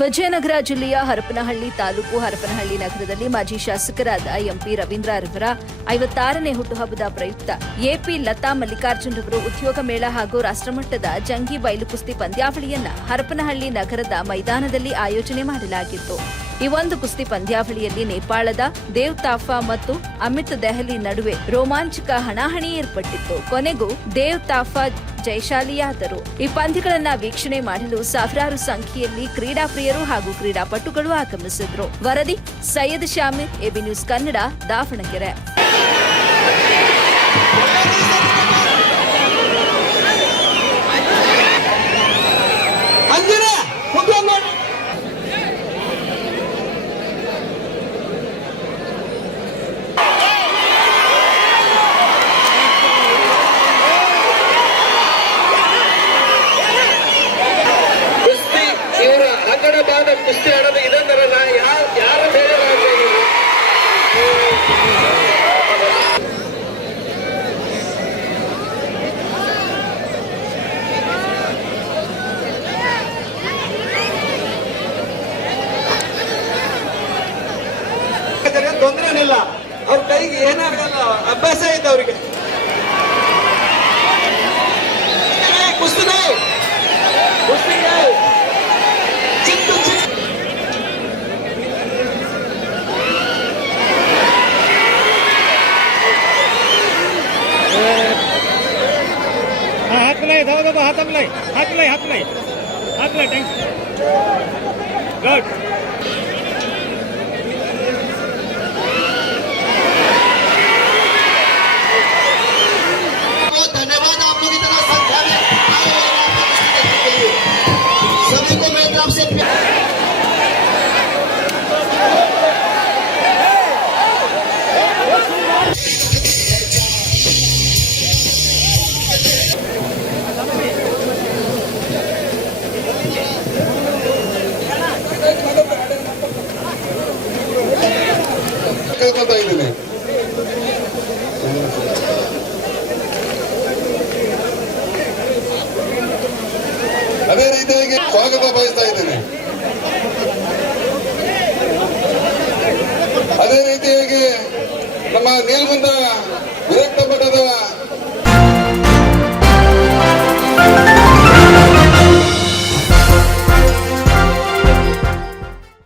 ವಿಜಯನಗರ ಜಿಲ್ಲೆಯ ಹರಪನಹಳ್ಳಿ ತಾಲೂಕು ಹರಪನಹಳ್ಳಿ ನಗರದಲ್ಲಿ ಮಾಜಿ ಶಾಸಕರಾದ ಎಂಪಿ ರವೀಂದ್ರ ರವರ 56ನೇ ಹುಟ್ಟುಹಬ್ಬದ ಪ್ರಯುಕ್ತ ಎಪಿ ಲತಾ ಮಲ್ಲಿಕಾರ್ಜುನ್ ರವರು ಉದ್ಯೋಗ ಮೇಳ ಹಾಗೂ ರಾಷ್ಟ್ರಮಟ್ಟದ ಜಂಗಿ ಬಯಲು ಕುಸ್ತಿ ಪಂದ್ಯಾವಳಿಯನ್ನ ಹರಪನಹಳ್ಳಿ ನಗರದ ಮೈದಾನದಲ್ಲಿ ಆಯೋಜನೆ ಮಾಡಲಾಗಿತ್ತು. ಈ ಒಂದು ಕುಸ್ತಿ ಪಂದ್ಯಾವಳಿಯಲ್ಲಿ ನೇಪಾಳದ ದೇವ್ ತಾಫಾ ಮತ್ತು ಅಮಿತ್ ದೆಹಲಿ ನಡುವೆ ರೋಮಾಂಚಕ ಹಣಾಹಣಿ ಏರ್ಪಟ್ಟಿತ್ತು. ಕೊನೆಗೂ ದೇವ್ ತಾಫಾ ಜಯಶಾಲಿಯಾದರು. ಈ ಪಂದ್ಯಗಳನ್ನ ವೀಕ್ಷಣೆ ಮಾಡಲು ಸಾವಿರಾರು ಸಂಖ್ಯೆಯಲ್ಲಿ ಕ್ರೀಡಾಪ್ರಿಯರು ಹಾಗೂ ಕ್ರೀಡಾಪಟುಗಳು ಆಗಮಿಸಿದ್ರು. ವರದಿ ಸೈಯದ್ ಶಾಮೀರ್, ಎಬಿ ನ್ಯೂಸ್ ಕನ್ನಡ, ದಾವಣಗೆರೆ. ಕುಸ್ತಿ ಆಡೋದು ಇದೇ ತರ ಯಾರು ಬೇರೆ ತೊಂದರೆ ಏನಿಲ್ಲ. ಅವ್ರ ಕೈಗೆ ಏನಾಗಲ್ಲ, ಅಭ್ಯಾಸ ಐತೆ ಅವ್ರಿಗೆ. ಕುಸ್ತಿಗೆ हाथ लाई थैंक्स गुड धन्यवाद आप लोग इतना संख्या में सभी को मैं तरफ से ಇದ್ದೇನೆ. ಅದೇ ರೀತಿಯಾಗಿ ಸ್ವಾಗತ ಬಯಸ್ತಾ ಇದ್ದೇನೆ. ಅದೇ ರೀತಿಯಾಗಿ ನಮ್ಮ ನೀಲ್ಗುಂದ